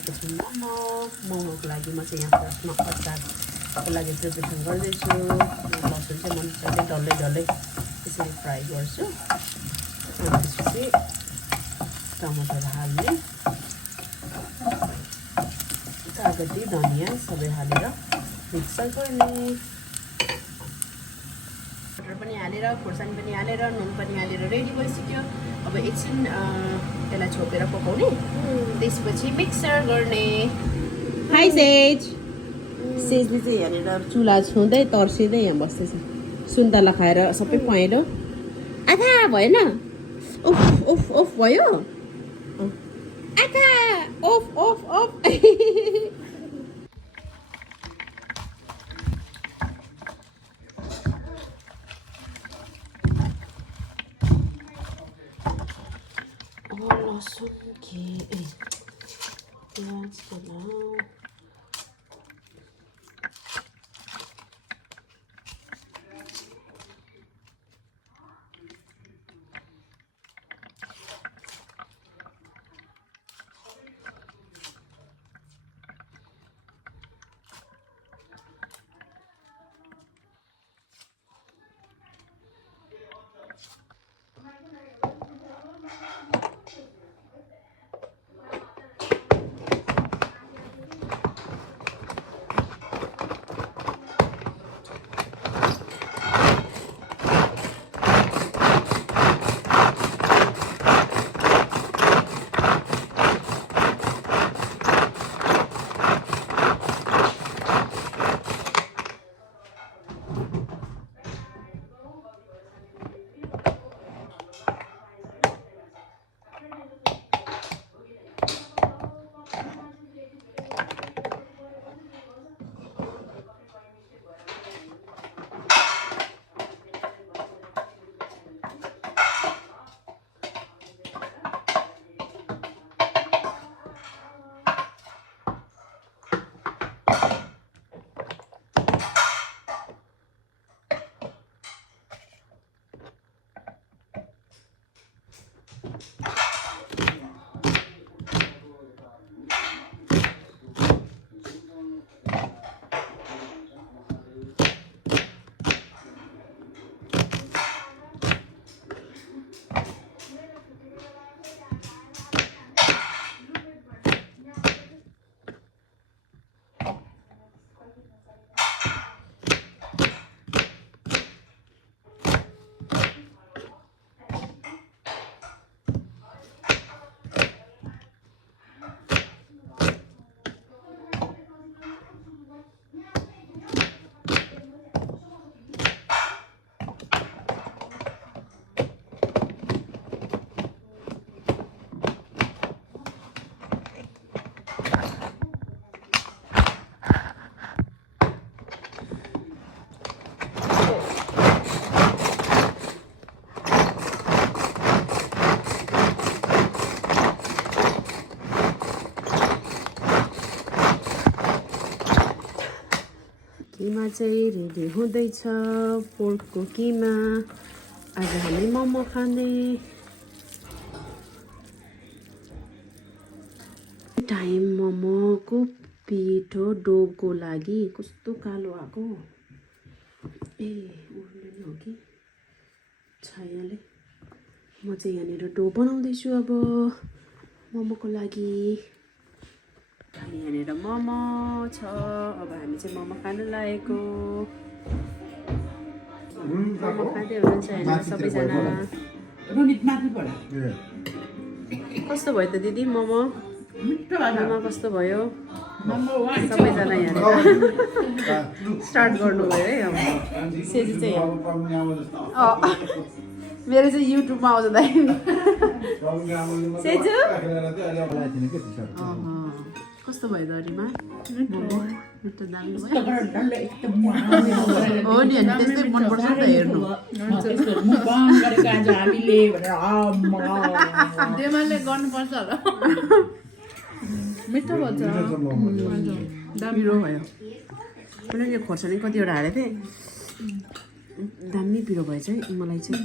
बनाएको छु मोमोको लागि म चाहिँ यहाँ फर्स्टमा अचारको लागि प्रिपरेसन गर्दैछु। लसुन चाहिँ मजाले डल्लै त्यसरी फ्राई गर्छु। अनि त्यसपछि टमाटर हाल्ने, कागती धनियाँ सबै हालेर मिक्स गर्ने, टमाटर पनि हालेर खोर्सानी पनि हालेर नुन पनि हालेर रेडी भइसक्यो। अब एकछिन त्यसलाई छोपेर पकाउने, त्यसपछि मिक्सर गर्ने। हाई सेज, सेजले चाहिँ यहाँनिर चुला छुँदै तर्सिँदै यहाँ बस्दैछ। सुन्तला खाएर सबै पहेँलो आधा भएन, ओफ ओफ ओफ भयो, आधा ओफ ओफ ओफ। लसुन के प्याज बनाऊ, किमा चाहिँ रेडी हुँदैछ, पोर्कको किमा। आज हामी मोमो खाने। टाइम मोमोको पिठो डोको लागि कस्तो कालो आएको, ए उर्ने हो कि छायाले। म चाहिँ यहाँनिर डो बनाउँदैछु अब मोमोको लागि। यहाँनिर मोमो छ, अब हामी चाहिँ मोमो खानु लागेको। मोमो खाँदै हुनुहुन्छ होइन सबैजना। कस्तो भयो त दिदी मोमो? मोमो कस्तो भयो? सबैजना यहाँनिर स्टार्ट गर्नुभयो है। अब सेजी चाहिँ मेरो चाहिँ युट्युबमा आउँछ दाइ। सेजु कस्तो भयो दरीमा? मिठो दामी भयो। हो नि, अनि त्यस्तै मनपर्छ नि त हेर्नु। देमाले गर्नुपर्छ होला। मिठो भन्छ, पिरो भयो। मैले यो खोर्सानी कतिवटा हालेको थिएँ, दामी पिरो भएछ है मलाई चाहिँ।